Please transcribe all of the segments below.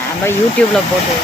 நம்ம யூடியூப்பில் போட்டு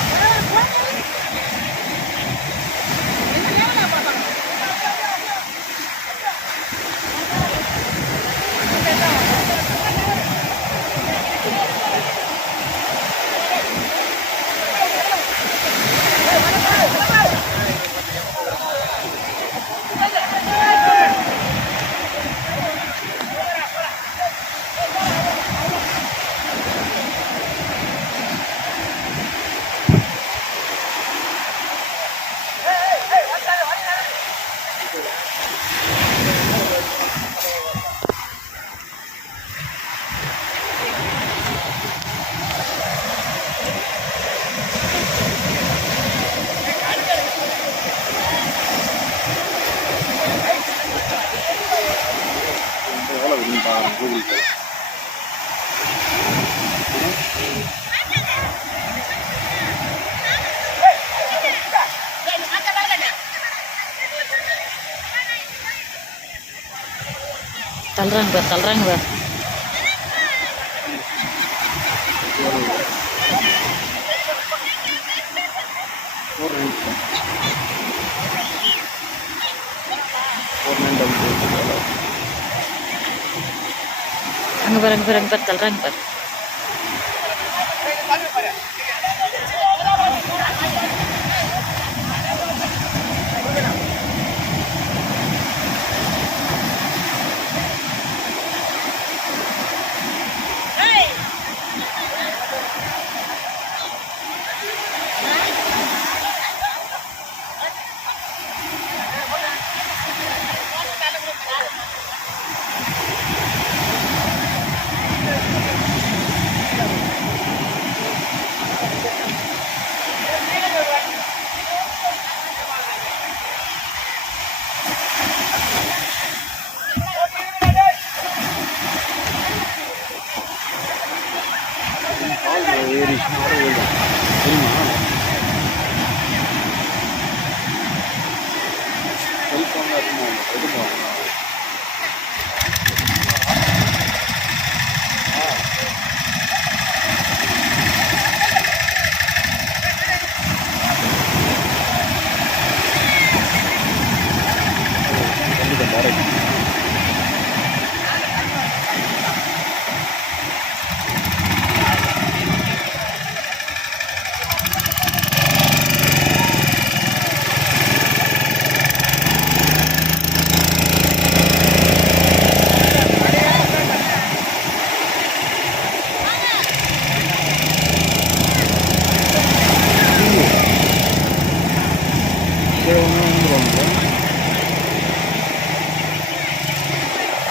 கூகுள் பே தள்ளுறாங்க பார் தள்ளுறாங்க பார் four nine four nine double two அங்கே பார் அங்கே பார் அங்கே பார் தள்ளுறாங்க பார் ஏறிச்சுன்னா கூட விழும் தெரியுமா செல்ஃபோனில் இருக்கும் எதுமா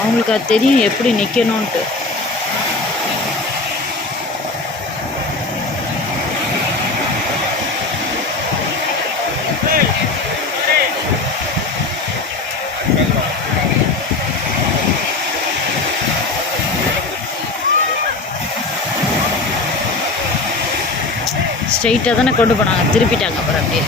அவங்களுக்கு அது தெரியும் எப்படி நிற்கணுன்ட்டு ஸ்ட்ரைட்டாக தானே கொண்டு போனாங்க. திருப்பிட்டாங்க அப்புறம் அப்படியே.